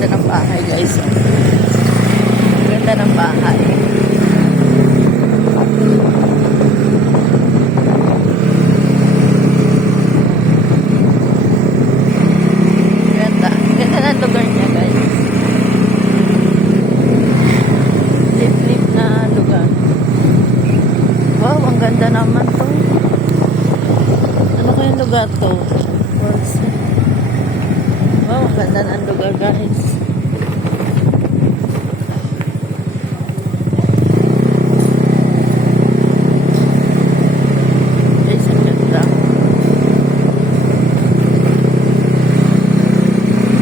Ganda ng bahay, guys. Ganda ng bahay. Ganda. Ganda ng lugar niya, guys. Lip-lip na lugar. Wow, ang ganda naman to. Ano kayang lugar to? Wow, ang ganda ng lugar, guys. Guys, ang ganda.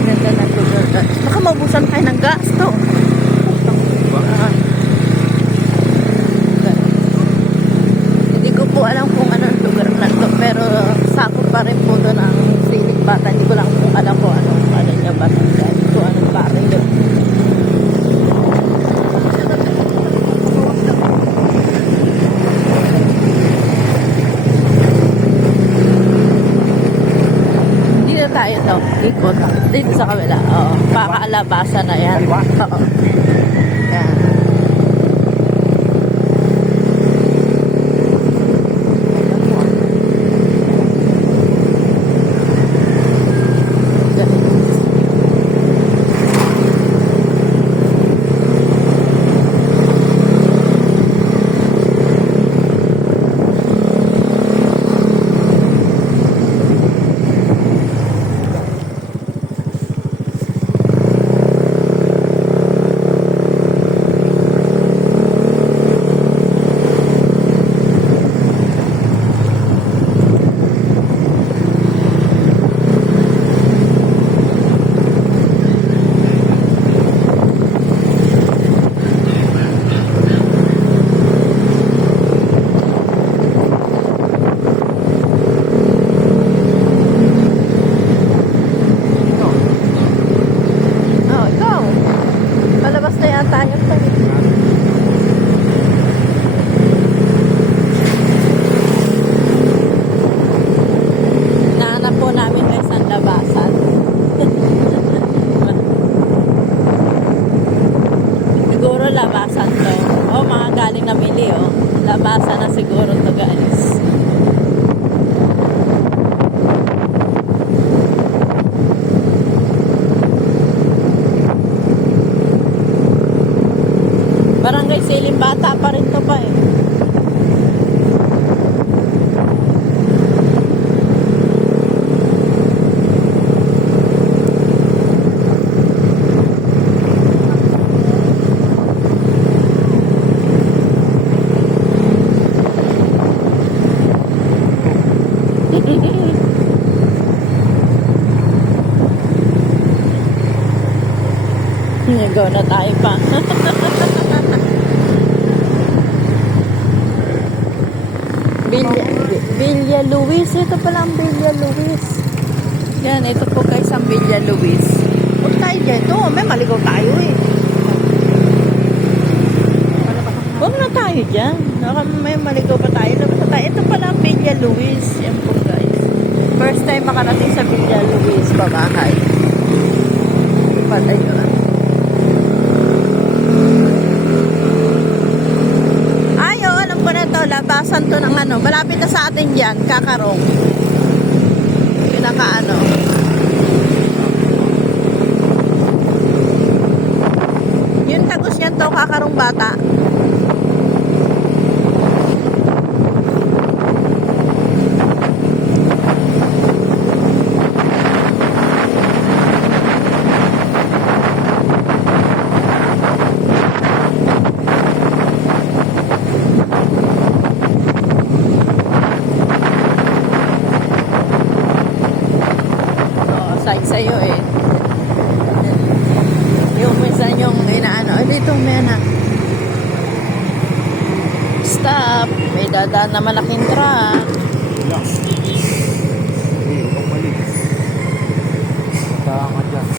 Ganda ng lugar, guys. Baka maubusan tayo ng gas to. Hindi ko po alam kung anong lugar na to, pero sakop pa rin po doon ang Siling Bata. Hindi ko lang kung alam ko anong ano niya ba. Hindi ko anong pare yun. Dito tayo to. Ikot. Dito sa kabila. Oo. Pakaalabasa na yan. Oo. Yan. Nahanap po namin guys ang labasan. Siguro labasan to. Oh, mga galing na mili oh. Labasan na siguro to guys. Barangay Siling Bata pa rin to pa eh. Go na tayo pa. Villa Luis. Ito pala ang Villa Luis. Yan, ito po guys ang Villa Luis. Huwag tayo dyan. Ito, may maligaw tayo eh. Huwag na tayo dyan. May maligaw pa tayo. Ito pala ang Villa Luis. Yan po guys. First time makarating sa Villa Luis. Babahay. Ito pala yun. Labasan to ng ano, malapit na sa atin dyan, Kakarong. Pinaka ano. Yung tagos niyan to, Kakarong Bata. Sa'yo eh. Yung minsan yung inaano, dito may na. Stop. May dadaan na malaking truck. Hindi, umalis.